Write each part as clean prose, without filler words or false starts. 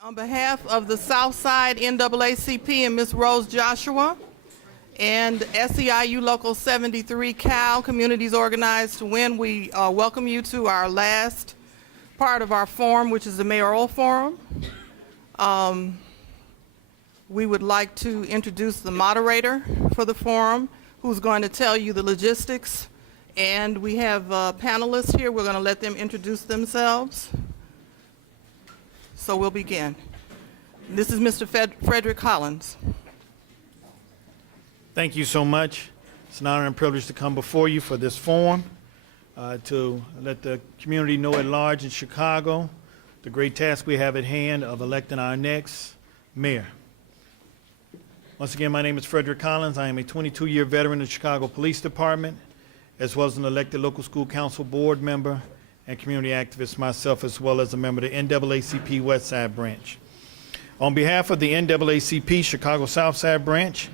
On behalf of the Southside NAACP and Ms. Rose Joshua and SEIU Local 73 Cal Communities Organized to Win, we welcome you to our last part of our forum, which is the Mayoral Forum. We would like to introduce the moderator for the forum, who's going to tell you the logistics. And we have panelists here. We're going to let them introduce themselves. So we'll begin. This is Mr. Frederick Collins. Thank you so much. It's an honor and privilege to come before you for this forum, to let the community know at large in Chicago the great task we have at hand of electing our next mayor. Once again, my name is Frederick Collins. I am a 22-year veteran of the Chicago Police Department, as well as an elected local school council board member and community activist myself, as well as a member of the NAACP Westside Branch. On behalf of the NAACP Chicago Southside Branch,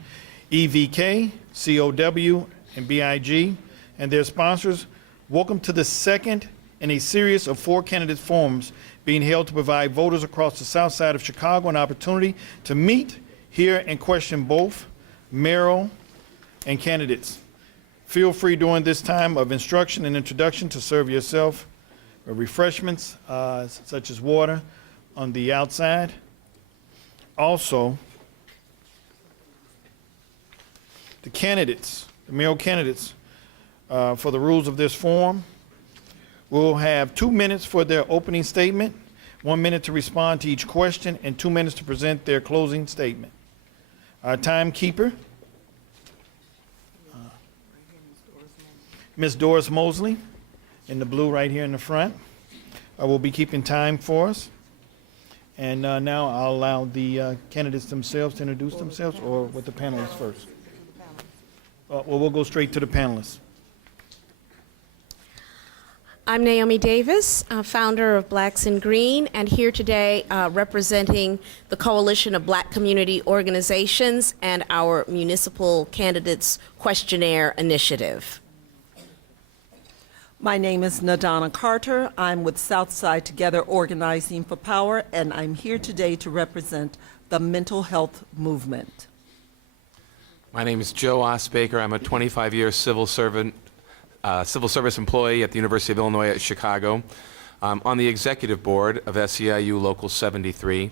EVK, COW, and BIG, and their sponsors, welcome to the second in a series of 4 candidate forums being held to provide voters across the south side of Chicago an opportunity to meet, hear, and question both mayoral and candidates. Feel free during this time of instruction and introduction to serve yourself refreshments such as water on the outside. Also, the candidates, the mayoral candidates, for the rules of this forum will have 2 minutes for their opening statement, 1 minute to respond to each question, and 2 minutes to present their closing statement. Our timekeeper, Ms. Doris Mosley, in the blue right here in the front, will be keeping time for us. And now I'll allow the candidates themselves to introduce themselves, or with the panelists first. Well, we'll go straight to the panelists. I'm Naomi Davis, founder of Blacks in Green, and here today representing the Coalition of Black Community Organizations and our Municipal Candidates Questionnaire Initiative. My name is Nadana Carter. I'm with Southside Together Organizing for Power, and I'm here today to represent the mental health movement. My name is Joe Osbaker. I'm a 25-year civil service employee at the University of Illinois at Chicago. I'm on the executive board of SEIU Local 73,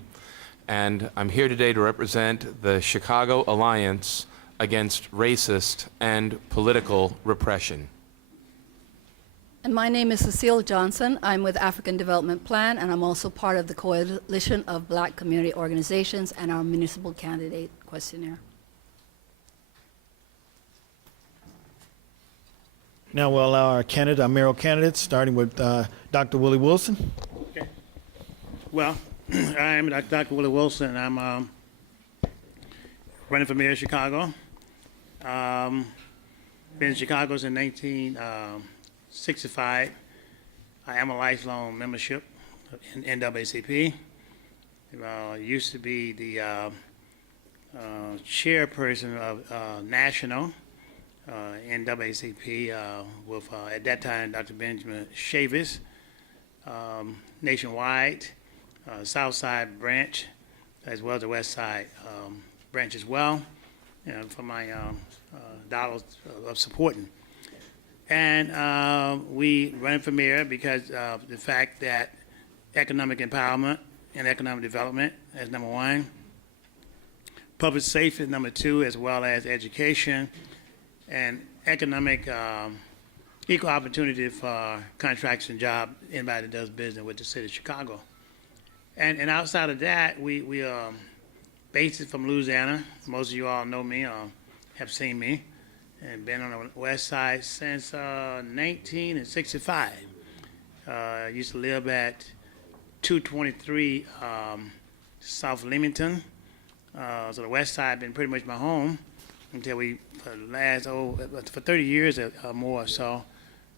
and I'm here today to represent the Chicago Alliance Against Racist and Political Repression. And my name is Cecile Johnson. I'm with African Development Plan, and I'm also part of the Coalition of Black Community Organizations and our Municipal Candidate Questionnaire. Now we'll allow our mayoral candidates, starting with Dr. Willie Wilson. Okay. Well, I am Dr. Willie Wilson, and I'm running for mayor of Chicago. Been in Chicago since 1965. I am a lifelong membership in NAACP. Used to be the chairperson of national NAACP with, at that time, Dr. Benjamin Chavis, nationwide, Southside Branch, as well as the Westside Branch as well, for my dollars of supporting. And we running for mayor because of the fact that economic empowerment and economic development is number 1, public safety is number 2, as well as education and economic equal opportunity for contracts and jobs, anybody that does business with the city of Chicago. And outside of that, we based from Louisiana. Most of you all know me or have seen me, and been on the west side since 1965. Used to live at 223 South Leamington. So the west side been pretty much my home until for the last, for 30 years or more. So,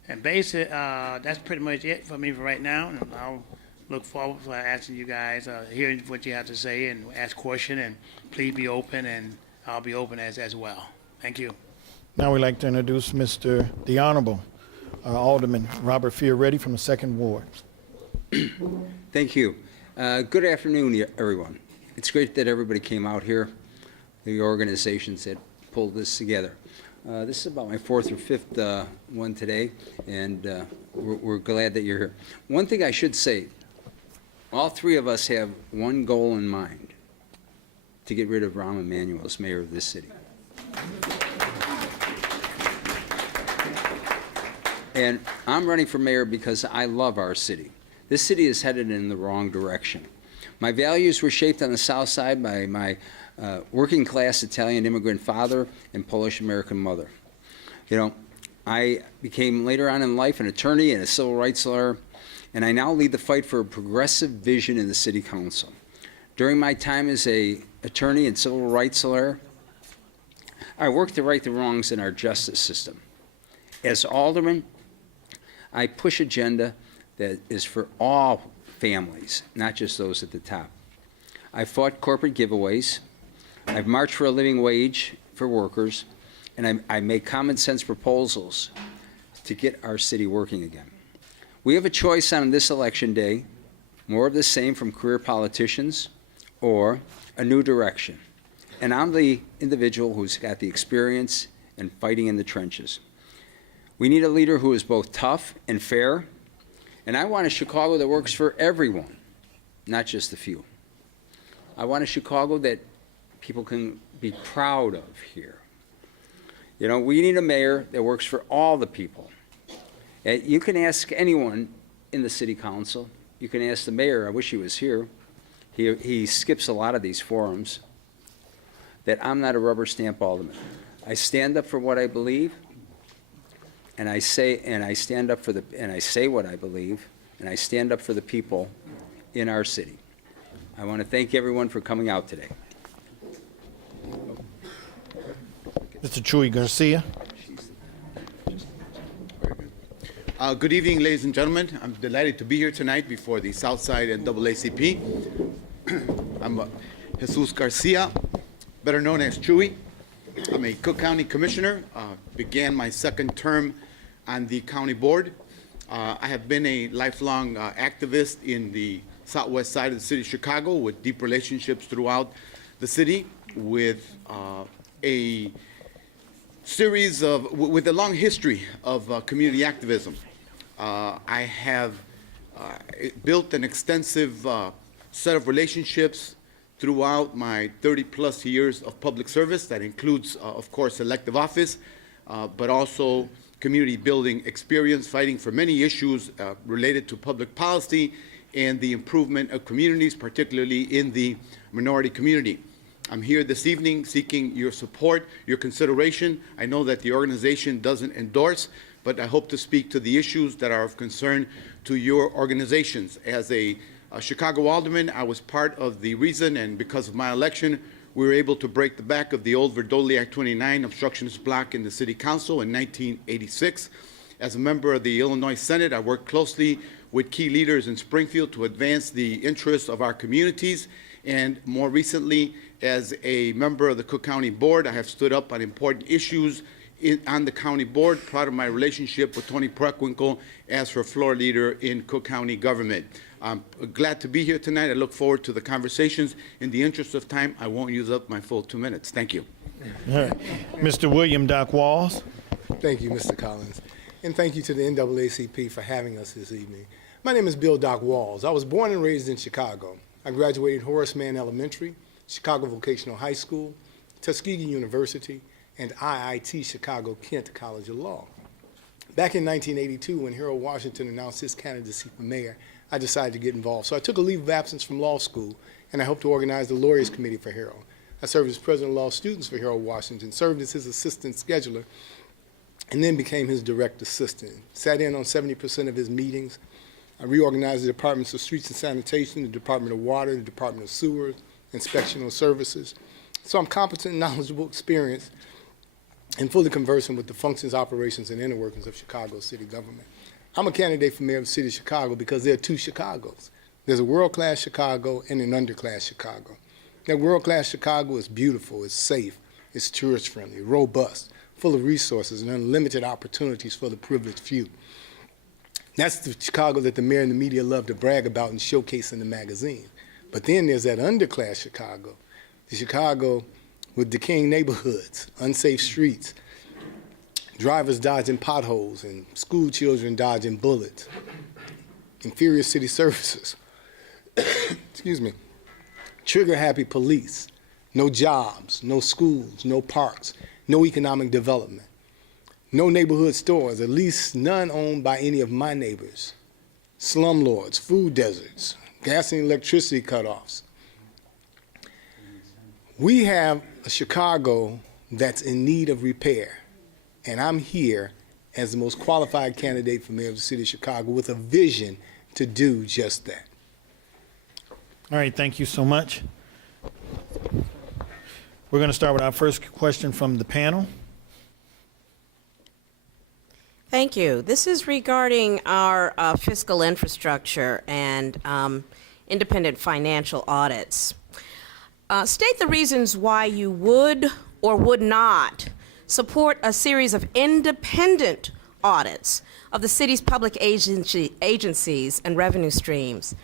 and basically, that's pretty much it for me for right now. And I'll look forward to asking you guys, hearing what you have to say and ask questions, and please be open, and I'll be open as well. Thank you. Now we'd like to introduce the Honorable Alderman Robert Fioretti from the 2nd Ward. Thank you. Good afternoon, everyone. It's great that everybody came out here, the organizations that pulled this together. This is about my fourth or fifth one today, and we're glad that you're here. One thing I should say, all three of us have one goal in mind, to get rid of Rahm Emanuel as mayor of this city. And I'm running for mayor because I love our city. This city is headed in the wrong direction. My values were shaped on the South Side by my working class Italian immigrant father and Polish American mother. You know, I became later on in life an attorney and a civil rights lawyer, and I now lead the fight for a progressive vision in the city council. During my time as an attorney and civil rights lawyer, I worked to right the wrongs in our justice system. As alderman, I push agenda that is for all families, not just those at the top. I fought corporate giveaways. I've marched for a living wage for workers, and I make common sense proposals to get our city working again. We have a choice on this election day, more of the same from career politicians or a new direction. And I'm the individual who's got the experience in fighting in the trenches. We need a leader who is both tough and fair, and I want a Chicago that works for everyone, not just the few. I want a Chicago that people can be proud of here. You know, we need a mayor that works for all the people. You can ask anyone in the city council. You can ask the mayor. I wish he was here. He skips a lot of these forums. That I'm not a rubber stamp alderman. I stand up for what I believe, and I say what I believe, and I stand up for the people in our city. I want to thank everyone for coming out today. Mr. Chuy Garcia. Good evening, ladies and gentlemen. I'm delighted to be here tonight before the Southside and NAACP. I'm Jesus Garcia, better known as Chuy. I'm a Cook County Commissioner. Began my second term on the county board. I have been a lifelong activist in the southwest side of the city of Chicago with deep relationships throughout the city with a long history of community activism. I have built an extensive set of relationships throughout my 30-plus years of public service. That includes, of course, elective office, but also community building experience, fighting for many issues related to public policy and the improvement of communities, particularly in the minority community. I'm here this evening seeking your support, your consideration. I know that the organization doesn't endorse, but I hope to speak to the issues that are of concern to your organizations. As a Chicago alderman, I was part of the reason, and because of my election, we were able to break the back of the old Verdoli Act 29 obstructionist block in the City Council in 1986. As a member of the Illinois Senate, I worked closely with key leaders in Springfield to advance the interests of our communities. And more recently, as a member of the Cook County Board, I have stood up on important issues on the county board, proud of my relationship with Tony Preckwinkle as her floor leader in Cook County government. I'm glad to be here tonight. I look forward to the conversations. In the interest of time, I won't use up my full 2 minutes. Thank you. Mr. William Doc Walls. Thank you, Mr. Collins. And thank you to the NAACP for having us this evening. My name is Bill Doc Walls. I was born and raised in Chicago. I graduated Horace Mann Elementary, Chicago Vocational High School, Tuskegee University, and IIT Chicago Kent College of Law. Back in 1982, when Harold Washington announced his candidacy for mayor, I decided to get involved. So I took a leave of absence from law school, and I helped to organize the Lawyers Committee for Harold. I served as president of law students for Harold Washington, served as his assistant scheduler, and then became his direct assistant. Sat in on 70% of his meetings. I reorganized the departments of streets and sanitation, the Department of Water, the Department of Sewers, inspectional services. So I'm competent, knowledgeable, experienced, and fully conversant with the functions, operations, and inner workings of Chicago city government. I'm a candidate for mayor of the city of Chicago because there are two Chicagos. There's a world-class Chicago and an underclass Chicago. That world-class Chicago is beautiful, it's safe, it's tourist-friendly, robust, full of resources and unlimited opportunities for the privileged few. That's the Chicago that the mayor and the media love to brag about and showcase in the magazine. But then there's that underclass Chicago, the Chicago with decaying neighborhoods, unsafe streets, drivers dodging potholes, and school children dodging bullets, inferior city services, excuse me, trigger-happy police, no jobs, no schools, no parks, no economic development, no neighborhood stores, at least none owned by any of my neighbors, slumlords, food deserts, gas and electricity cutoffs. We have a Chicago that's in need of repair, and I'm here as the most qualified candidate for mayor of the city of Chicago with a vision to do just that. All right, thank you so much. We're going to start with our first question from the panel. Thank you. This is regarding our fiscal infrastructure and independent financial audits. State the reasons why you would or would not support a series of independent audits of the city's public agencies and revenue streams,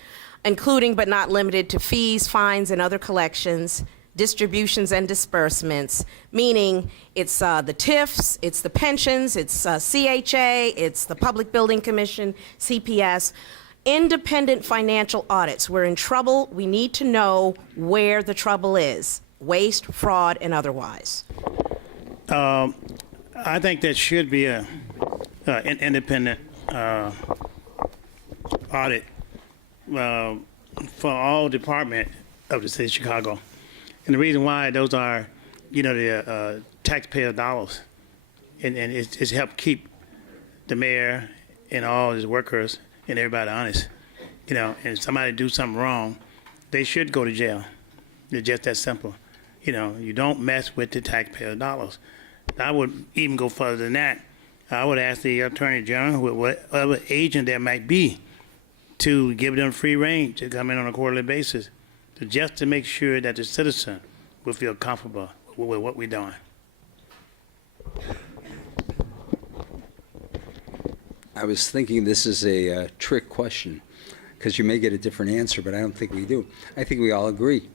including but not limited to fees, fines, and other collections, distributions and disbursements, meaning it's the TIFs, it's the pensions, it's CHA, it's the Public Building Commission, CPS. Independent financial audits. We're in trouble. We need to know where the trouble is, waste, fraud, and otherwise. I think there should be an independent audit for all department of the city of Chicago. And the reason why, those are, the taxpayer dollars. And it's helped keep the mayor and all his workers and everybody honest. And if somebody do something wrong, they should go to jail. It's just that simple. You don't mess with the taxpayer dollars. I would even go further than that. I would ask the Attorney General, whatever agent there might be, to give them free rein to come in on a quarterly basis, just to make sure that the citizen will feel comfortable with what we're doing. I was thinking this is a trick question, because you may get a different answer, but I don't think we do. I think we all agree.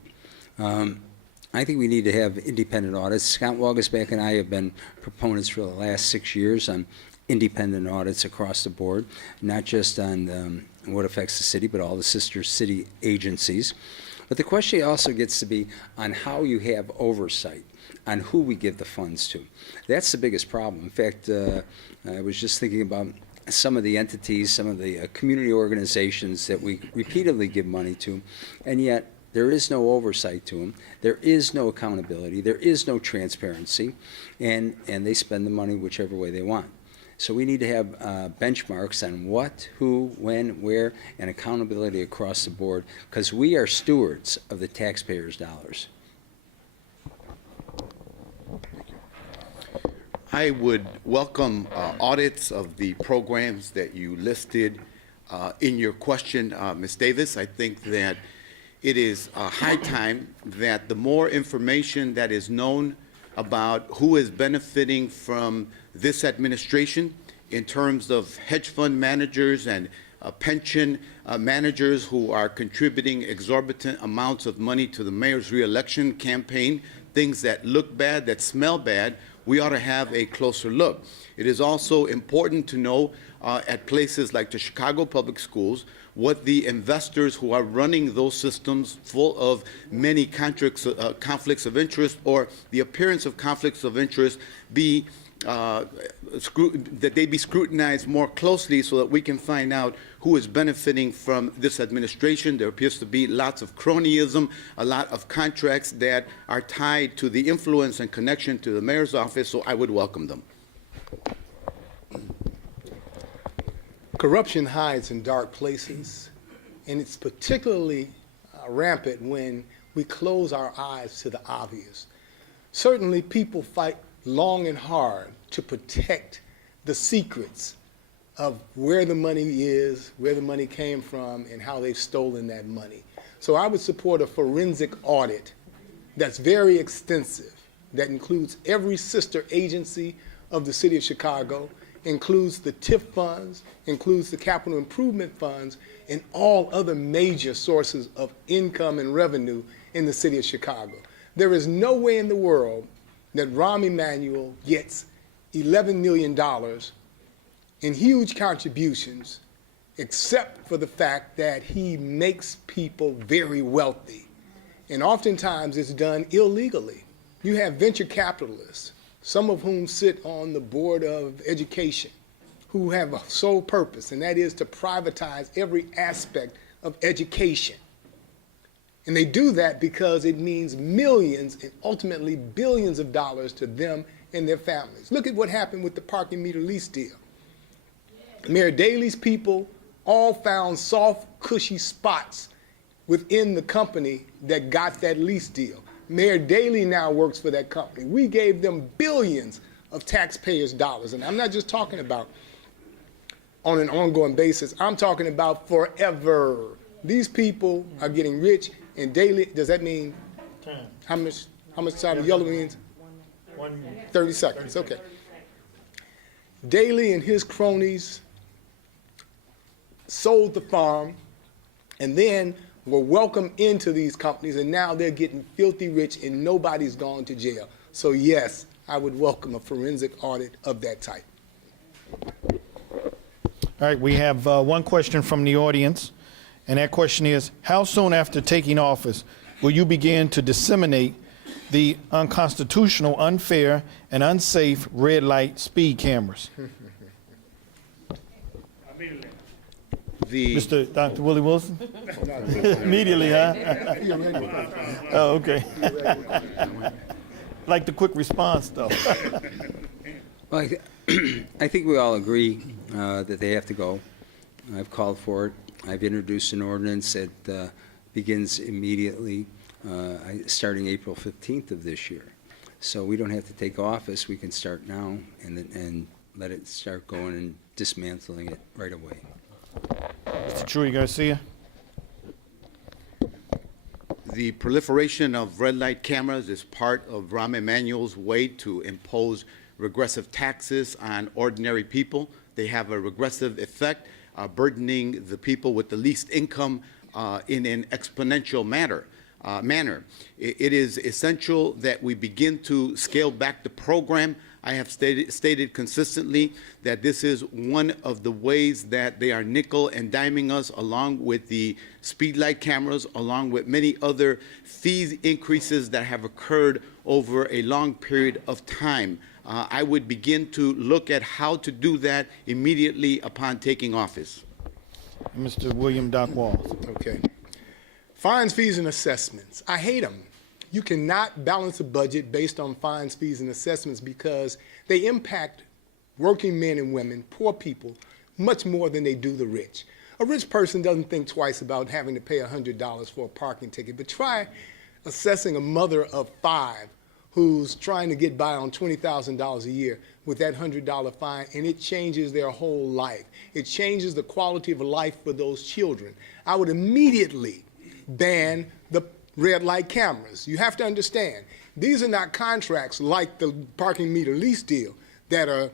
I think we need to have independent audits. Scott Walgersbach and I have been proponents for the last 6 years on independent audits across the board, not just on what affects the city, but all the sister city agencies. But the question also gets to be on how you have oversight, on who we give the funds to. That's the biggest problem. In fact, I was just thinking about some of the entities, some of the community organizations that we repeatedly give money to, and yet there is no oversight to them. There is no accountability. There is no transparency, and they spend the money whichever way they want. So we need to have benchmarks on what, who, when, where, and accountability across the board, because we are stewards of the taxpayers' dollars. I would welcome audits of the programs that you listed in your question, Ms. Davis. I think that it is high time that the more information that is known about who is benefiting from this administration in terms of hedge fund managers and pension managers who are contributing exorbitant amounts of money to the mayor's reelection campaign, things that look bad, that smell bad, we ought to have a closer look. It is also important to know at places like the Chicago Public Schools what the investors who are running those systems full of many conflicts of interest, or the appearance of conflicts of interest, that they be scrutinized more closely so that we can find out who is benefiting from this administration. There appears to be lots of cronyism, a lot of contracts that are tied to the influence and connection to the mayor's office, so I would welcome them. Corruption hides in dark places, and it's particularly rampant when we close our eyes to the obvious. Certainly, people fight long and hard to protect the secrets of where the money is, where the money came from, and how they've stolen that money. So I would support a forensic audit that's very extensive, that includes every sister agency of the city of Chicago, includes the TIF funds, includes the capital improvement funds, and all other major sources of income and revenue in the city of Chicago. There is no way in the world that Rahm Emanuel gets $11 million in huge contributions, except for the fact that he makes people very wealthy. And oftentimes it's done illegally. You have venture capitalists, some of whom sit on the Board of Education, who have a sole purpose, and that is to privatize every aspect of education. And they do that because it means millions and ultimately billions of dollars to them and their families. Look at what happened with the parking meter lease deal. Mayor Daley's people all found soft, cushy spots within the company that got that lease deal. Mayor Daley now works for that company. We gave them billions of taxpayers' dollars. And I'm not just talking about on an ongoing basis. I'm talking about forever. These people are getting rich, and Daley, does that mean how much time the yellow means? 30 seconds, okay. Daley and his cronies sold the farm and then were welcomed into these companies, and now they're getting filthy rich and nobody's gone to jail. So yes, I would welcome a forensic audit of that type. All right, we have one question from the audience, and that question is, how soon after taking office will you begin to disseminate the unconstitutional, unfair, and unsafe red light speed cameras? Mr. Dr. Willie Wilson? Immediately, huh? Oh, okay. Like the quick response, though. Well, I think we all agree that they have to go. I've called for it. I've introduced an ordinance that begins immediately, starting April 15th of this year. So we don't have to take office. We can start now and let it start going and dismantling it right away. Mr. Chuy Garcia? The proliferation of red light cameras is part of Rahm Emanuel's way to impose regressive taxes on ordinary people. They have a regressive effect, burdening the people with the least income in an exponential manner. It is essential that we begin to scale back the program. I have stated consistently that this is one of the ways that they are nickel and diming us, along with the speed light cameras, along with many other fees increases that have occurred over a long period of time. I would begin to look at how to do that immediately upon taking office. Mr. William Doc Walls. Okay. Fines, fees, and assessments. I hate them. You cannot balance a budget based on fines, fees, and assessments because they impact working men and women, poor people, much more than they do the rich. A rich person doesn't think twice about having to pay $100 for a parking ticket, but try assessing a mother of 5 who's trying to get by on $20,000 a year with that $100 fine, and it changes their whole life. It changes the quality of life for those children. I would immediately ban the red light cameras. You have to understand, these are not contracts like the parking meter lease deal that are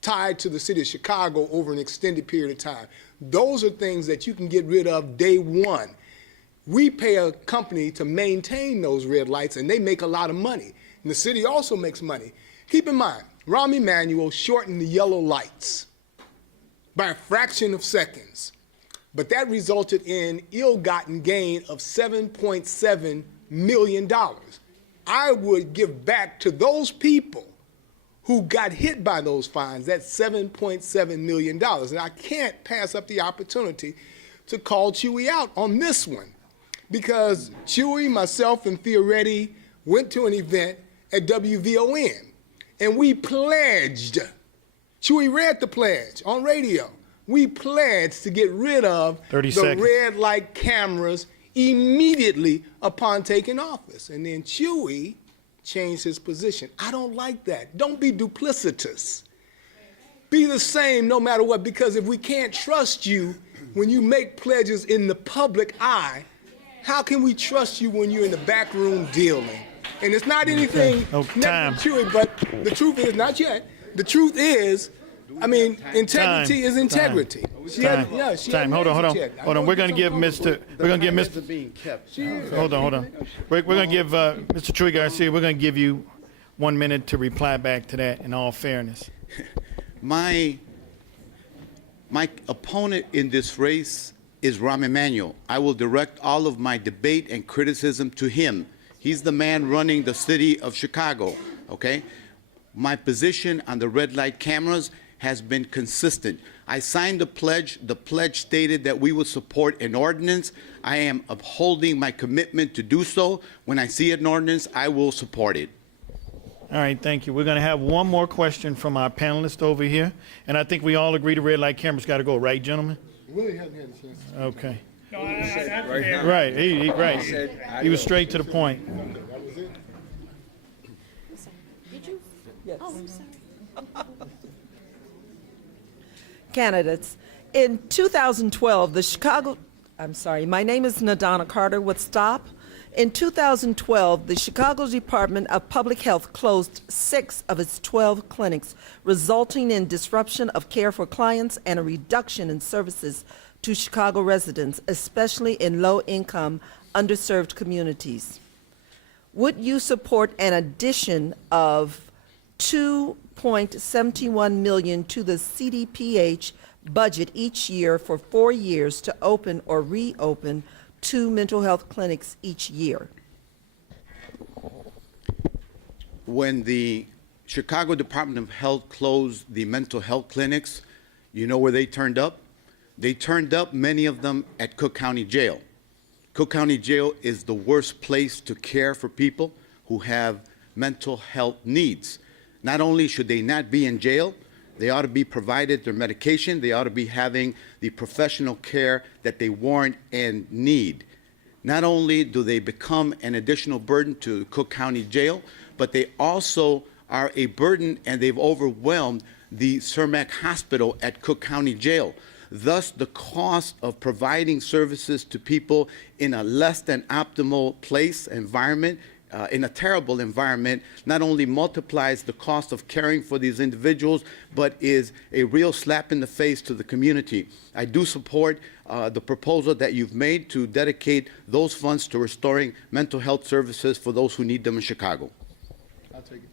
tied to the city of Chicago over an extended period of time. Those are things that you can get rid of day one. We pay a company to maintain those red lights, and they make a lot of money. And the city also makes money. Keep in mind, Rahm Emanuel shortened the yellow lights by a fraction of seconds. But that resulted in ill-gotten gain of $7.7 million. I would give back to those people who got hit by those fines that $7.7 million. And I can't pass up the opportunity to call Chewy out on this one, because Chewy, myself, and Fioretti went to an event at WVON, and we pledged. Chewy read the pledge on radio. We pledged to get rid of the red light cameras immediately upon taking office. And then Chewy changed his position. I don't like that. Don't be duplicitous. Be the same no matter what, because if we can't trust you when you make pledges in the public eye, how can we trust you when you're in the back room dealing? And it's not anything negative to Chewy, but the truth is, not yet, the truth is I mean, integrity is integrity. She had, Time. yeah, she Time. had Hold on. check. I Hold on. know We're going to it's give uncomfortable. We're going to give Mr. being kept. Hold on. We're going to give Mr. Troy Garcia, we're going to give you 1 minute to reply back to that in all fairness. My opponent in this race is Rahm Emanuel. I will direct all of my debate and criticism to him. He's the man running the city of Chicago, okay? My position on the red light cameras has been consistent. I signed the pledge. The pledge stated that we would support an ordinance. I am upholding my commitment to do so. When I see an ordinance, I will support it. All right, thank you. We're going to have one more question from our panelist over here, and I think we all agree the red light cameras got to go, right, gentlemen? Willie hasn't had a chance. Okay. Right, right. He was straight to the point. That was it. Yes. Candidates, in 2012, my name is Nadana Carter with STOP. In 2012, the Chicago Department of Public Health closed 6 of its 12 clinics, resulting in disruption of care for clients and a reduction in services to Chicago residents, especially in low-income, underserved communities. Would you support an addition of $2.71 million to the CDPH budget each year for 4 years to open or reopen 2 mental health clinics each year? When the Chicago Department of Health closed the mental health clinics, you know where they turned up? They turned up, many of them, at Cook County Jail. Cook County Jail is the worst place to care for people who have mental health needs. Not only should they not be in jail, they ought to be provided their medication, they ought to be having the professional care that they warrant and need. Not only do they become an additional burden to Cook County Jail, but they also are a burden, and they've overwhelmed the Cermak Hospital at Cook County Jail. Thus, the cost of providing services to people in a less than optimal place, environment, in a terrible environment, not only multiplies the cost of caring for these individuals, but is a real slap in the face to the community. I do support the proposal that you've made to dedicate those funds to restoring mental health services for those who need them in Chicago. I'll take it.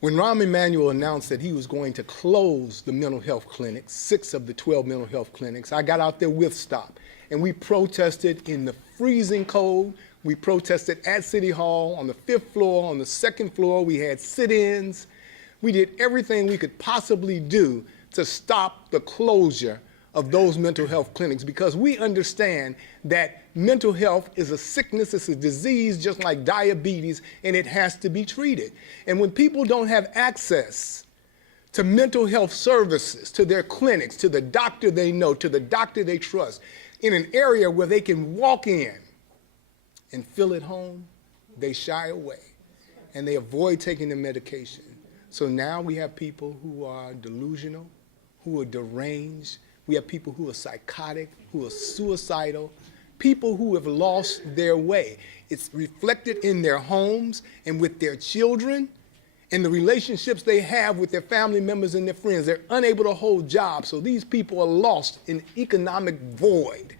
When Rahm Emanuel announced that he was going to close the mental health clinics, 6 of the 12 mental health clinics, I got out there with STOP, and we protested in the freezing cold. We protested at City Hall, on the 5th floor, on the 2nd floor. We had sit-ins. We did everything we could possibly do to stop the closure of those mental health clinics, because we understand that mental health is a sickness, it's a disease just like diabetes, and it has to be treated. And when people don't have access to mental health services, to their clinics, to the doctor they know, to the doctor they trust, in an area where they can walk in and feel at home, they shy away and they avoid taking the medication. So now we have people who are delusional, who are deranged. We have people who are psychotic, who are suicidal, people who have lost their way. It's reflected in their homes and with their children and the relationships they have with their family members and their friends. They're unable to hold jobs, so these people are lost in economic void.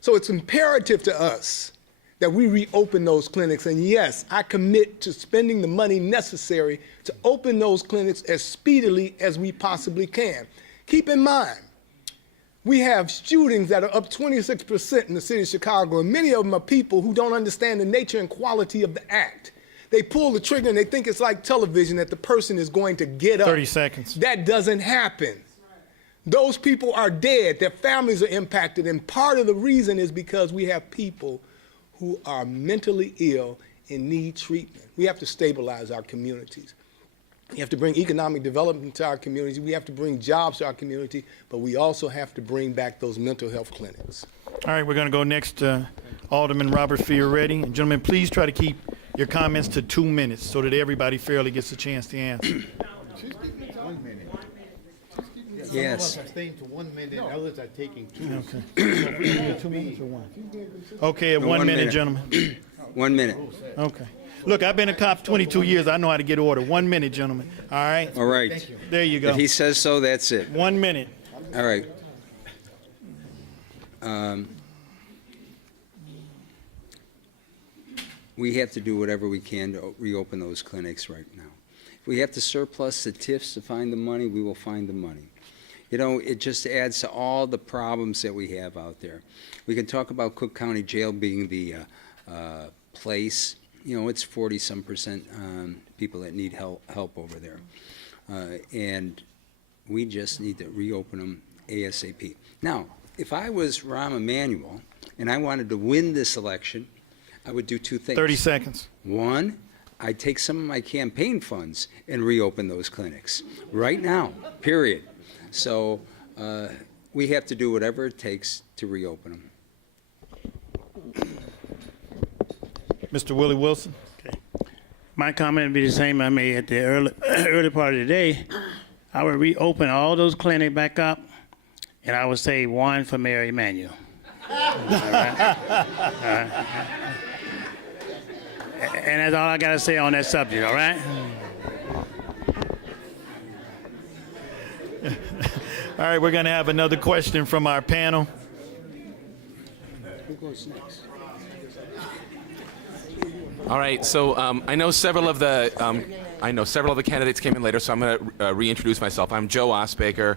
So it's imperative to us that we reopen those clinics. And yes, I commit to spending the money necessary to open those clinics as speedily as we possibly can. Keep in mind, we have shootings that are up 26% in the city of Chicago, and many of them are people who don't understand the nature and quality of the act. They pull the trigger and they think it's like television, that the person is going to get up. 30 seconds. That doesn't happen. Those people are dead, their families are impacted, and part of the reason is because we have people who are mentally ill and need treatment. We have to stabilize our communities. We have to bring economic development to our community. We have to bring jobs to our community, but we also have to bring back those mental health clinics. All right, we're going to go next to Alderman Robert Fioretti. And gentlemen, please try to keep your comments to 2 minutes so that everybody fairly gets a chance to answer. 1 minute. Yes. Some of us are staying to 1 minute, others are taking 2. Okay. 2 minutes or 1? Okay, at 1 minute, minute. gentlemen. 1 minute. Okay. Look, I've been a cop 22 years. I know how to get order. 1 minute, gentlemen. All right? All right. There you go. If he says so, that's it. 1 minute. All right. We have to do whatever we can to reopen those clinics right now. If we have to surplus the TIFs to find the money, we will find the money. You know, it just adds to all the problems that we have out there. We can talk about Cook County Jail being the place. You know, it's 40-some% people that need help over there. And we just need to reopen them ASAP. Now, if I was Rahm Emanuel and I wanted to win this election, I would do two things. 30 seconds. One, I'd take some of my campaign funds and reopen those clinics right now, period. So we have to do whatever it takes to reopen them. Mr. Willie Wilson. My comment would be the same I made at the early part of the day. I would reopen all those clinics back up, and I would say one for Mayor Emanuel. All right? And that's all I got to say on that subject, all right? All right, we're going to have another question from our panel. Who goes next? All right, so I know several of the candidates came in later, so I'm going to reintroduce myself. I'm Joe Osbaker.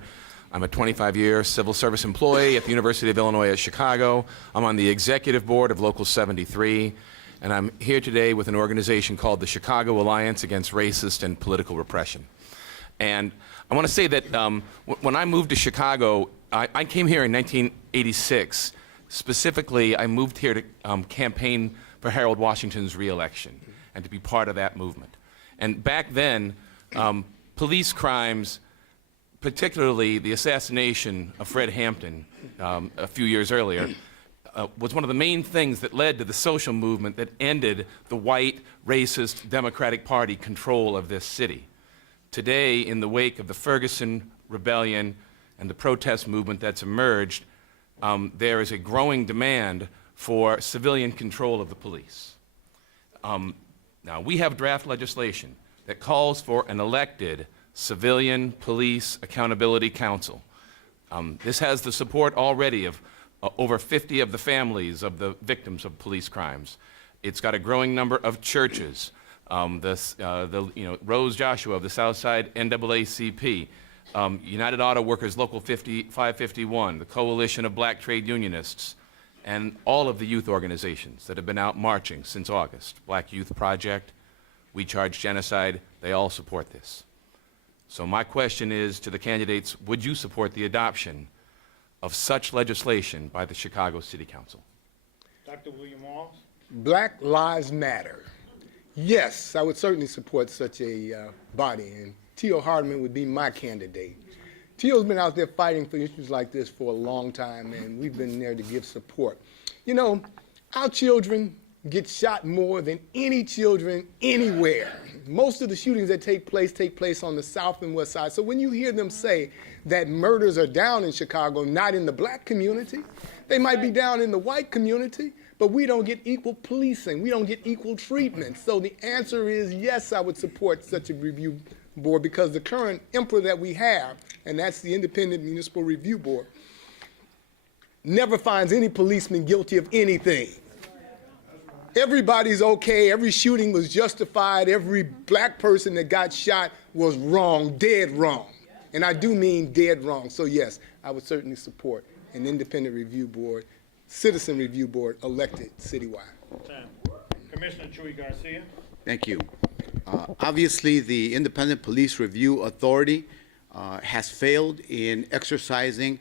I'm a 25-year civil service employee at the University of Illinois at Chicago. I'm on the executive board of Local 73, and I'm here today with an organization called the Chicago Alliance Against Racist and Political Repression. And I want to say that when I moved to Chicago, I came here in 1986. Specifically, I moved here to campaign for Harold Washington's re-election and to be part of that movement. And back then, police crimes, particularly the assassination of Fred Hampton a few years earlier, was one of the main things that led to the social movement that ended the white, racist Democratic Party control of this city. Today, in the wake of the Ferguson Rebellion and the protest movement that's emerged, there is a growing demand for civilian control of the police. Now, we have draft legislation that calls for an elected Civilian Police Accountability Council. This has the support already of over 50 of the families of the victims of police crimes. It's got a growing number of churches, Rose Joshua of the Southside NAACP, United Auto Workers Local 551, the Coalition of Black Trade Unionists, and all of the youth organizations that have been out marching since August. Black Youth Project, We Charge Genocide, they all support this. So my question is to the candidates, would you support the adoption of such legislation by the Chicago City Council? Dr. William Walls. Black Lives Matter. Yes, I would certainly support such a body, and T.O. Hardman would be my candidate. T.O.'s been out there fighting for issues like this for a long time, and we've been there to give support. You know, our children get shot more than any children anywhere. Most of the shootings that take place on the south and west side. So when you hear them say that murders are down in Chicago, not in the black community, they might be down in the white community, but we don't get equal policing. We don't get equal treatment. So the answer is yes, I would support such a review board, because the current emperor that we have, and that's the Independent Municipal Review Board, never finds any policeman guilty of anything. Everybody's okay, every shooting was justified, every black person that got shot was wrong, dead wrong. And I do mean dead wrong. So yes, I would certainly support an independent review board, citizen review board elected citywide. Commissioner Chuy Garcia. Thank you. Obviously, the Independent Police Review Authority has failed in exercising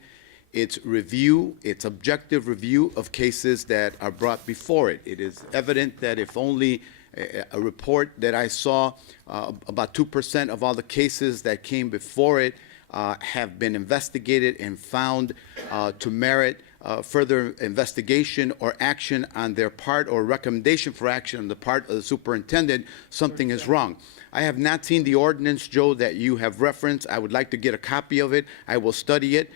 its review, its objective review of cases that are brought before it. It is evident that if only a report that I saw, about 2% of all the cases that came before it have been investigated and found to merit further investigation or action on their part, or recommendation for action on the part of the superintendent, something is wrong. I have not seen the ordinance, Joe, that you have referenced. I would like to get a copy of it. I will study it.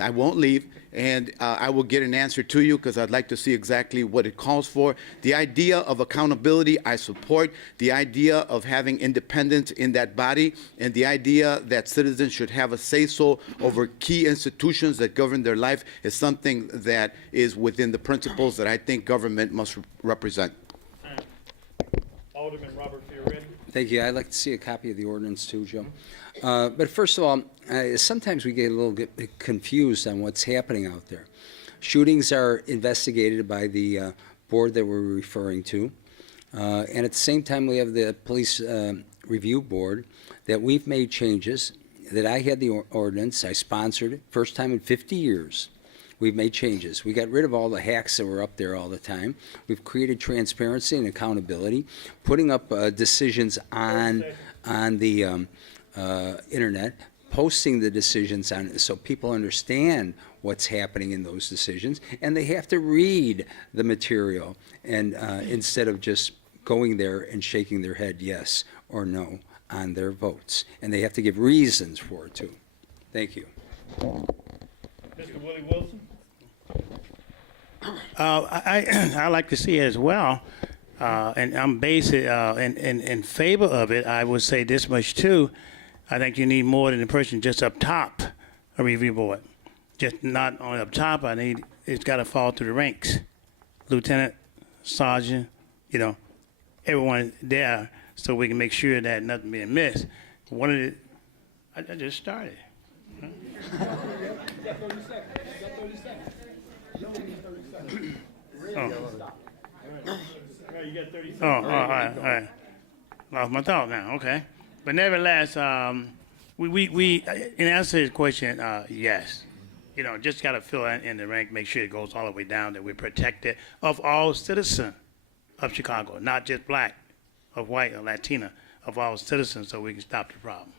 I won't leave, and I will get an answer to you because I'd like to see exactly what it calls for. The idea of accountability, I support. The idea of having independence in that body, and the idea that citizens should have a say-so over key institutions that govern their life is something that is within the principles that I think government must represent. Alderman Robert Fioretti. Thank you. I'd like to see a copy of the ordinance too, Joe. But first of all, sometimes we get a little bit confused on what's happening out there. Shootings are investigated by the board that we're referring to. And at the same time, we have the police review board that we've made changes, that I had the ordinance, I sponsored it, first time in 50 years. We've made changes. We got rid of all the hacks that were up there all the time. We've created transparency and accountability, putting up decisions on the internet, posting the decisions on so people understand what's happening in those decisions, and they have to read the material and instead of just going there and shaking their head yes or no on their votes. And they have to give reasons for it too. Thank you. Mr. Willie Wilson. I like to see it as well, and I'm basically in favor of it. I would say this much too. I think you need more than the person just up top, a review board. Just not only up top, it's got to fall through the ranks. Lieutenant, sergeant, everyone there, so we can make sure that nothing being missed. I just started. All right. Lost my thought now. Okay, but nevertheless, we in answer to his question, yes, just got to fill in the rank, make sure it goes all the way down that we're protected of all citizens of Chicago, not just black, or white, or Latina, of all citizens, so we can stop the problem.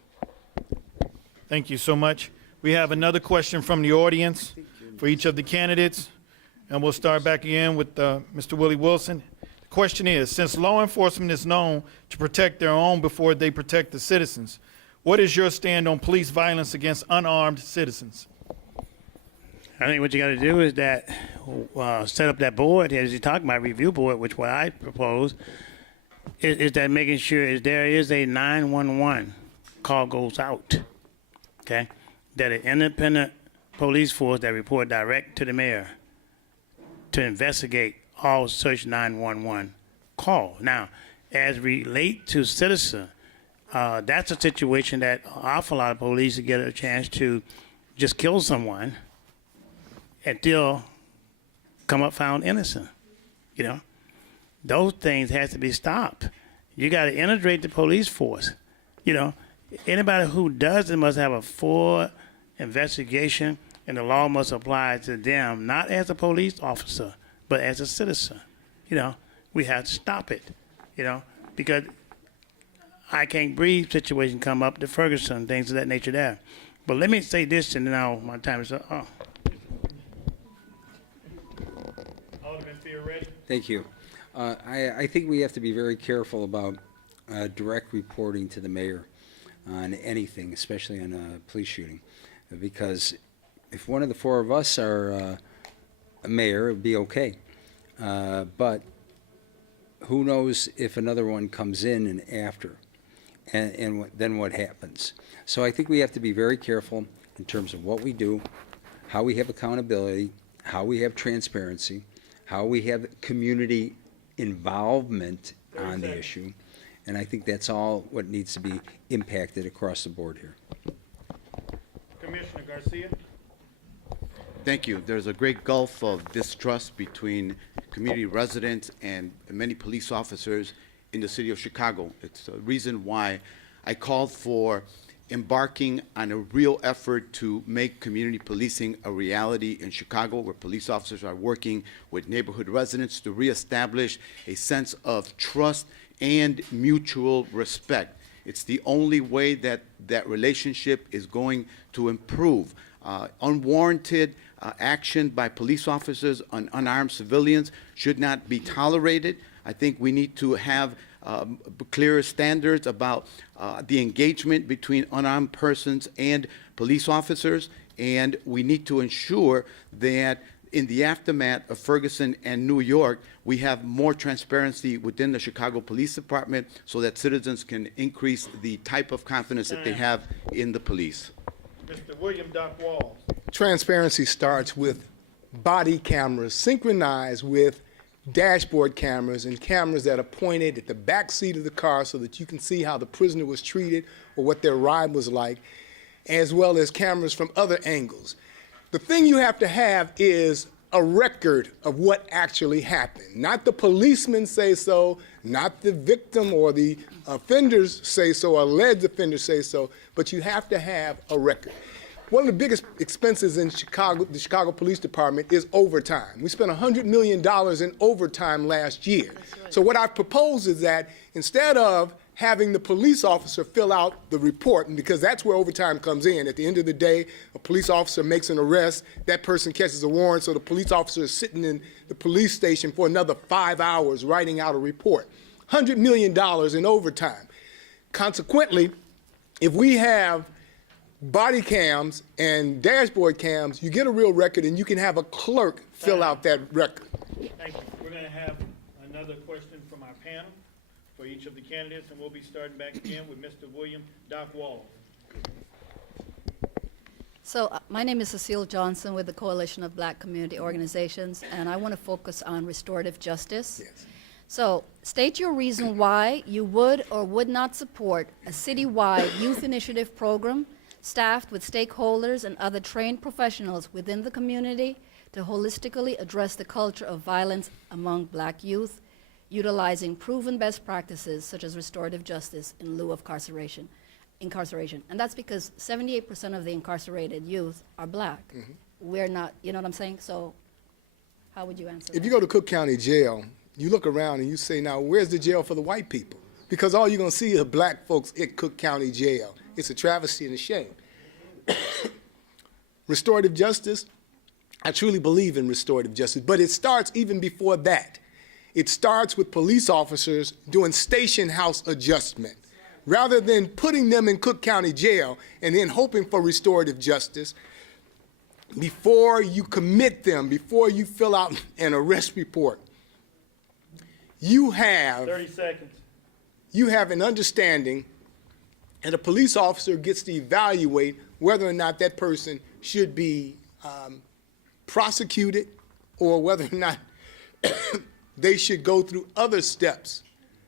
Thank you so much. We have another question from the audience for each of the candidates, and we'll start back again with Mr. Willie Wilson. The question is, since law enforcement is known to protect their own before they protect the citizens, what is your stand on police violence against unarmed citizens? I think what you got to do is that set up that board, as you talk about, review board, which what I propose, is that making sure there is a 911 call goes out, okay? That an independent police force that report direct to the mayor to investigate all such 911 call. Now, as relate to citizen, that's a situation that an awful lot of police get a chance to just kill someone and still come up found innocent. Those things has to be stopped. You got to integrate the police force. Anybody who does it must have a full investigation, and the law must apply to them, not as a police officer, but as a citizen. We have to stop it, because I can't breathe situation come up, the Ferguson, things of that nature there. But let me say this, and now my time is up. Alderman Fioretti. Thank you. I think we have to be very careful about direct reporting to the mayor on anything, especially on a police shooting, because if one of the four of us are a mayor, it would be okay. But who knows if another one comes in and after, and then what happens? So I think we have to be very careful in terms of what we do, how we have accountability, how we have transparency, how we have community involvement on the issue. And I think that's all what needs to be impacted across the board here. Commissioner Garcia. Thank you. There's a great gulf of distrust between community residents and many police officers in the city of Chicago. It's a reason why I called for embarking on a real effort to make community policing a reality in Chicago, where police officers are working with neighborhood residents to reestablish a sense of trust and mutual respect. It's the only way that that relationship is going to improve. Unwarranted action by police officers on unarmed civilians should not be tolerated. I think we need to have clearer standards about the engagement between unarmed persons and police officers. and we need to ensure that in the aftermath of Ferguson and New York, we have more transparency within the Chicago Police Department so that citizens can increase the type of confidence that they have in the police. Mr. William Doc Walls. Transparency starts with body cameras synchronized with dashboard cameras and cameras that are pointed at the back seat of the car so that you can see how the prisoner was treated or what their ride was like, as well as cameras from other angles. The thing you have to have is a record of what actually happened. Not the policemen say so, not the victim or the offenders say so, or alleged offenders say so, but you have to have a record. One of the biggest expenses in Chicago, the Chicago Police Department, is overtime. We spent $100 million in overtime last year. So what I've proposed is that instead of having the police officer fill out the report, and because that's where overtime comes in. At the end of the day, a police officer makes an arrest, that person catches a warrant, so the police officer is sitting in the police station for another 5 hours writing out a report. $100 million in overtime. Consequently, if we have body cams and dashboard cams, you get a real record and you can have a clerk fill out that record. Thank you. We're going to have another question from our panel for each of the candidates, and we'll be starting back again with Mr. William Doc Walls. So my name is Cecile Johnson with the Coalition of Black Community Organizations, and I want to focus on restorative justice. Yes. So state your reason why you would or would not support a citywide youth initiative program staffed with stakeholders and other trained professionals within the community to holistically address the culture of violence among black youth, utilizing proven best practices such as restorative justice in lieu of incarceration. And that's because 78% of the incarcerated youth are black. We're not, you know what I'm saying? So how would you answer that? If you go to Cook County Jail, you look around and you say, now, where's the jail for the white people? Because all you're going to see are black folks at Cook County Jail. It's a travesty and a shame. Restorative justice, I truly believe in restorative justice, but it starts even before that. It starts with police officers doing station house adjustment. Rather than putting them in Cook County Jail and then hoping for restorative justice, before you commit them, before you fill out an arrest report, you have 30 seconds. You have an understanding, and a police officer gets to evaluate whether or not that person should be prosecuted or whether or not they should go through other steps.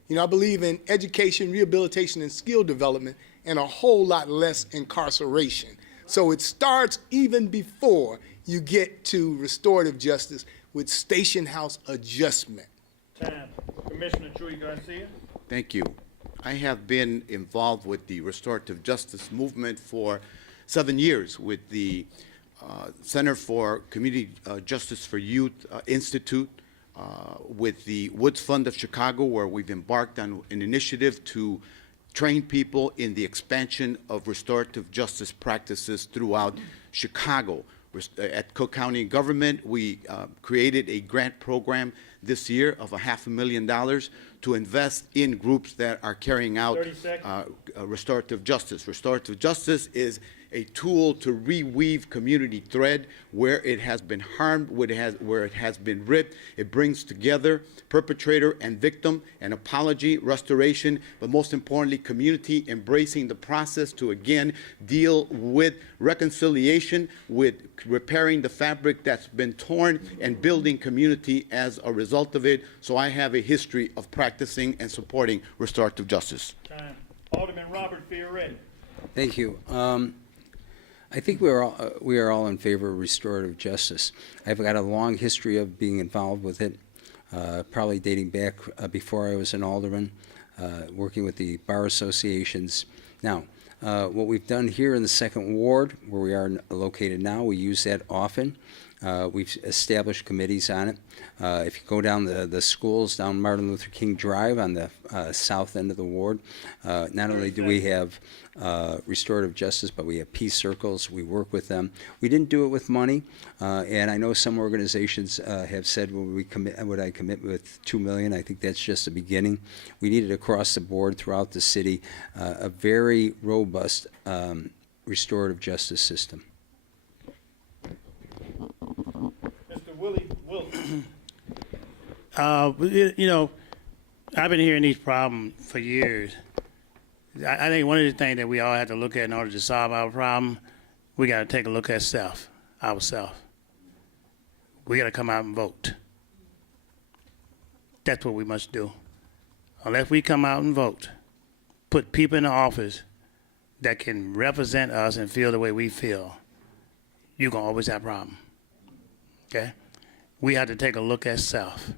You know, I believe in education, rehabilitation, and skill development, and a whole lot less incarceration. So it starts even before you get to restorative justice with station house adjustment. Time. Commissioner Chuy Garcia. Thank you. I have been involved with the restorative justice movement for 7 years with the Center for Community Justice for Youth Institute, with the Woods Fund of Chicago, where we've embarked on an initiative to train people in the expansion of restorative justice practices throughout Chicago. At Cook County government, we created a grant program this year of $500,000 to invest in groups that are carrying out restorative justice. Restorative justice is a tool to reweave community thread where it has been harmed, where it has been ripped. It brings together perpetrator and victim, an apology, restoration, but most importantly, community embracing the process to again deal with reconciliation, with repairing the fabric that's been torn and building community as a result of it. So I have a history of practicing and supporting restorative justice. Time. Alderman Robert Fioretti. Thank you. I think we are all in favor of restorative justice. I've got a long history of being involved with it, probably dating back before I was an alderman, working with the bar associations. Now, what we've done here in the Second Ward, where we are located now, we use that often. We've established committees on it. If you go down the schools down Martin Luther King Drive on the south end of the ward, not only do we have restorative justice, but we have peace circles. We work with them. We didn't do it with money, and I know some organizations have said, would I commit with $2 million? I think that's just the beginning. We need it across the board throughout the city, a very robust restorative justice system. You know, I've been hearing these problems for years. I think one of the things that we all have to look at in order to solve our problem, we got to take a look at ourselves. We got to come out and vote. That's what we must do. Unless we come out and vote, put people in the office that can represent us and feel the way we feel, you're going to always have a problem. Okay? We have to take a look at self.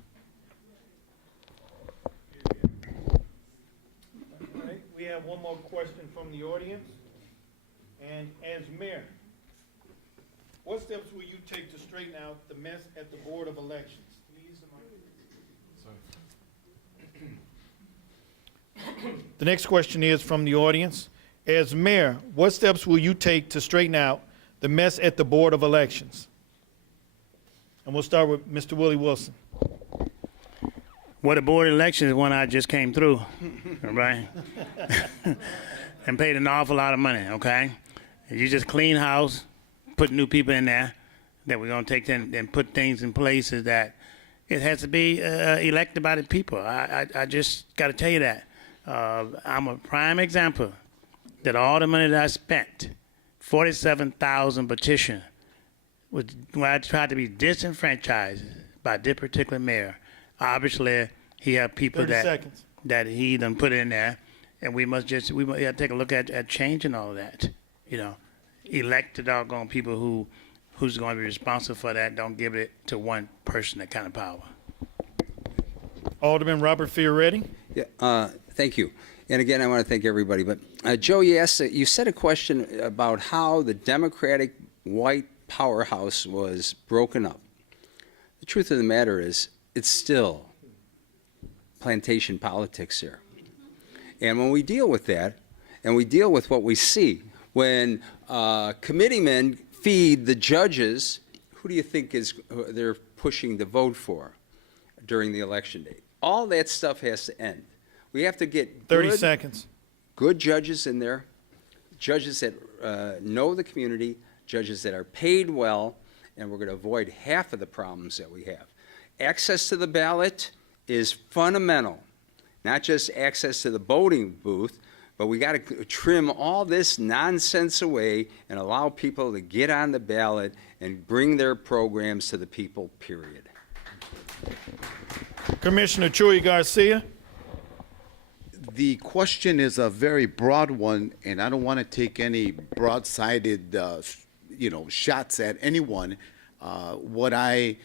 We have one more question from the audience. And as mayor, what steps will you take to straighten out the mess at the Board of Elections? The next question is from the audience. As mayor, what steps will you take to straighten out the mess at the Board of Elections? And we'll start with Mr. Willie Wilson. Well, the board of elections is one I just came through, right? And paid an awful lot of money, okay? You just clean house, put new people in there that we're going to take them and put things in places that it has to be elected by the people. I just got to tell you that. I'm a prime example that all the money that I spent, 47,000 petitions, was when I tried to be disenfranchised by this particular mayor. Obviously, he have people 30 seconds. that he done put in there, and we must have to take a look at changing all of that. You know, elect the doggone people who's going to be responsible for that. Don't give it to one person that kind of power. Alderman Robert Fioretti. Yeah, thank you. And again, I want to thank everybody. But Joe, you said a question about how the Democratic white powerhouse was broken up. The truth of the matter is, it's still plantation politics here. And when we deal with that, and we deal with what we see, when committeemen feed the judges, who do you think they're pushing the vote for during the election date? All that stuff has to end. We have to get 30 seconds. Good judges in there, judges that know the community, judges that are paid well, and we're going to avoid half of the problems that we have. Access to the ballot is fundamental, not just access to the voting booth, but we got to trim all this nonsense away and allow people to get on the ballot and bring their programs to the people, period. Commissioner Chuy Garcia. The question is a very broad one, and I don't want to take any broad-sided, shots at anyone. What I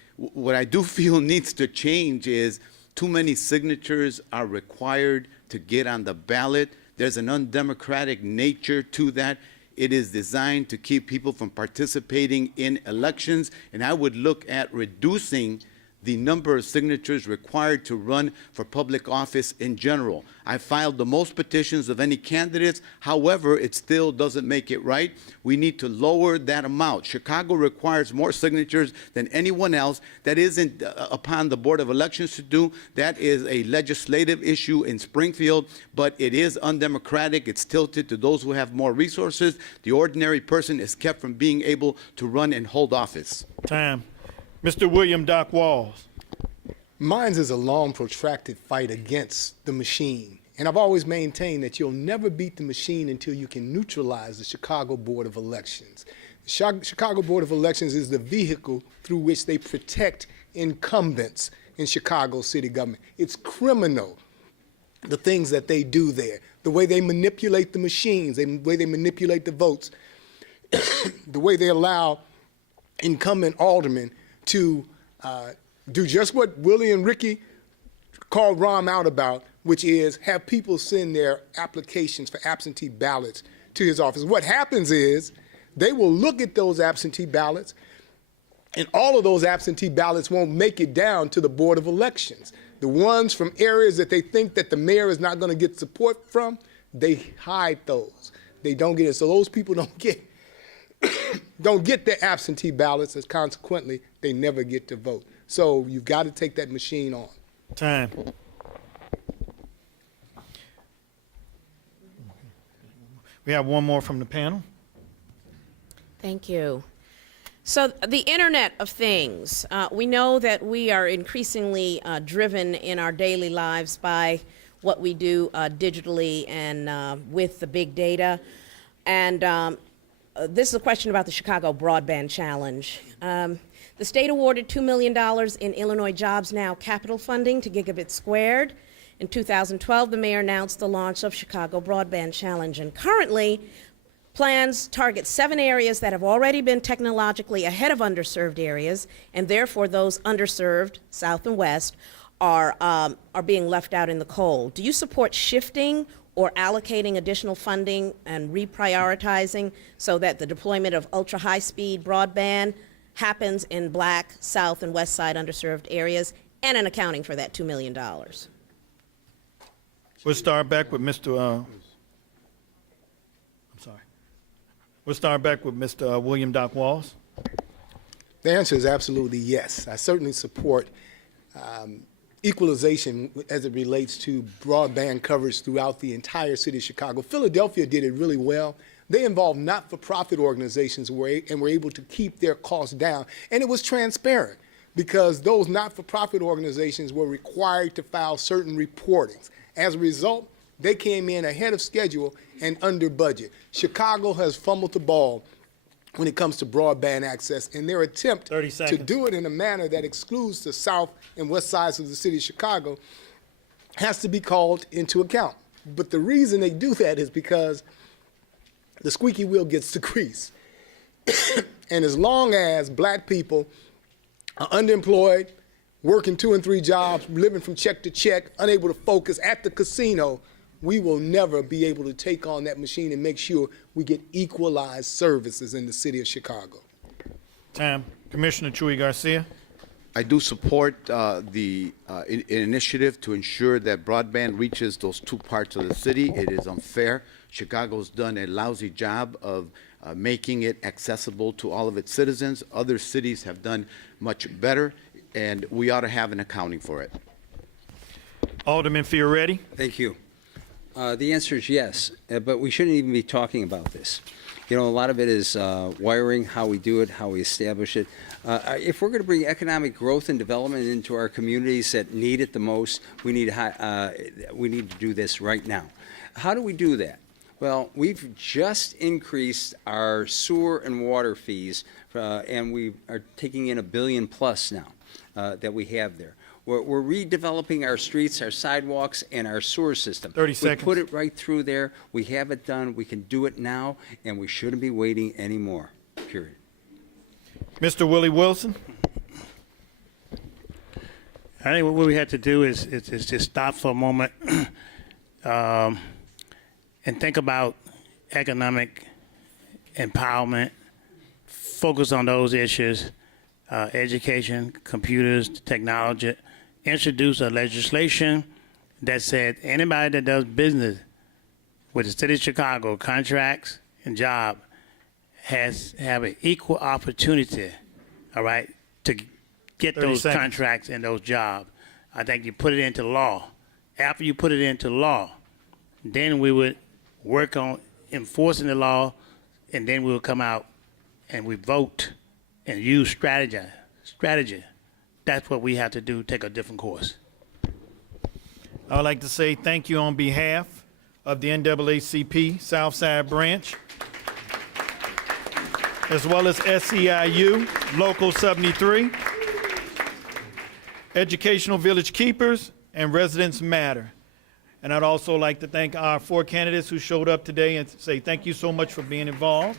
do feel needs to change is too many signatures are required to get on the ballot. There's an undemocratic nature to that. It is designed to keep people from participating in elections, and I would look at reducing the number of signatures required to run for public office in general. I filed the most petitions of any candidates. However, it still doesn't make it right. We need to lower that amount. Chicago requires more signatures than anyone else. That isn't upon the Board of Elections to do. That is a legislative issue in Springfield, but it is undemocratic. It's tilted to those who have more resources. The ordinary person is kept from being able to run and hold office. Time. Mr. William Doc Walls. Mine is a long, protracted fight against the machine. And I've always maintained that you'll never beat the machine until you can neutralize the Chicago Board of Elections. The Chicago Board of Elections is the vehicle through which they protect incumbents in Chicago city government. It's criminal, the things that they do there, the way they manipulate the machines, the way they manipulate the votes, the way they allow incumbent aldermen to do just what Willie and Ricky called Rahm out about, which is have people send their applications for absentee ballots to his office. What happens is they will look at those absentee ballots, and all of those absentee ballots won't make it down to the Board of Elections. The ones from areas that they think that the mayor is not going to get support from, they hide those. They don't get it. So those people don't get their absentee ballots, as consequently, they never get to vote. So you've got to take that machine on. Time. We have one more from the panel. Thank you. So the Internet of Things, we know that we are increasingly driven in our daily lives by what we do digitally and with the big data. And this is a question about the Chicago Broadband Challenge. The state awarded $2 million in Illinois Jobs Now capital funding to Gigabit Squared. In 2012, the mayor announced the launch of Chicago Broadband Challenge, and currently, plans target 7 areas that have already been technologically ahead of underserved areas, and therefore those underserved, south and west, are being left out in the cold. Do you support shifting or allocating additional funding and reprioritizing so that the deployment of ultra-high-speed broadband happens in Black, South, and West Side underserved areas, and an accounting for that $2 million? We'll start back with Mr. We'll start back with Mr. William Doc Walls. The answer is absolutely yes. I certainly support equalization as it relates to broadband coverage throughout the entire city of Chicago. Philadelphia did it really well. They involved not-for-profit organizations and were able to keep their costs down. And it was transparent because those not-for-profit organizations were required to file certain reportings. As a result, they came in ahead of schedule and under budget. Chicago has fumbled the ball when it comes to broadband access, and their attempt to do it in a manner that excludes the south and west sides of the city of Chicago has to be called into account. But the reason they do that is because the squeaky wheel gets the grease. And as long as black people are underemployed, working 2 and 3 jobs, living from check to check, unable to focus at the casino, we will never be able to take on that machine and make sure we get equalized services in the city of Chicago. Time. Commissioner Chuy Garcia. I do support the initiative to ensure that broadband reaches those 2 parts of the city. It is unfair. Chicago's done a lousy job of making it accessible to all of its citizens. Other cities have done much better, and we ought to have an accounting for it. Alderman Fioretti. Thank you. The answer is yes, but we shouldn't even be talking about this. You know, a lot of it is wiring, how we do it, how we establish it. If we're going to bring economic growth and development into our communities that need it the most, we need to do this right now. How do we do that? Well, we've just increased our sewer and water fees, and we are taking in $1 billion plus now that we have there. We're redeveloping our streets, our sidewalks, and our sewer system. 30 seconds. We put it right through there. We have it done. We can do it now, and we shouldn't be waiting anymore, period. Mr. Willie Wilson. I think what we have to do is just stop for a moment and think about economic empowerment, focus on those issues, education, computers, technology, introduce a legislation that said anybody that does business with the city of Chicago, contracts and job, have an equal opportunity, all right, to get those contracts and those jobs. I think you put it into law. After you put it into law, then we would work on enforcing the law, and then we'll come out and we vote and use strategy. That's what we have to do, take a different course. I would like to say thank you on behalf of the NAACP Southside Branch, as well as SEIU, Local 73, Educational Village Keepers, and Residents Matter. And I'd also like to thank our 4 candidates who showed up today and say thank you so much for being involved.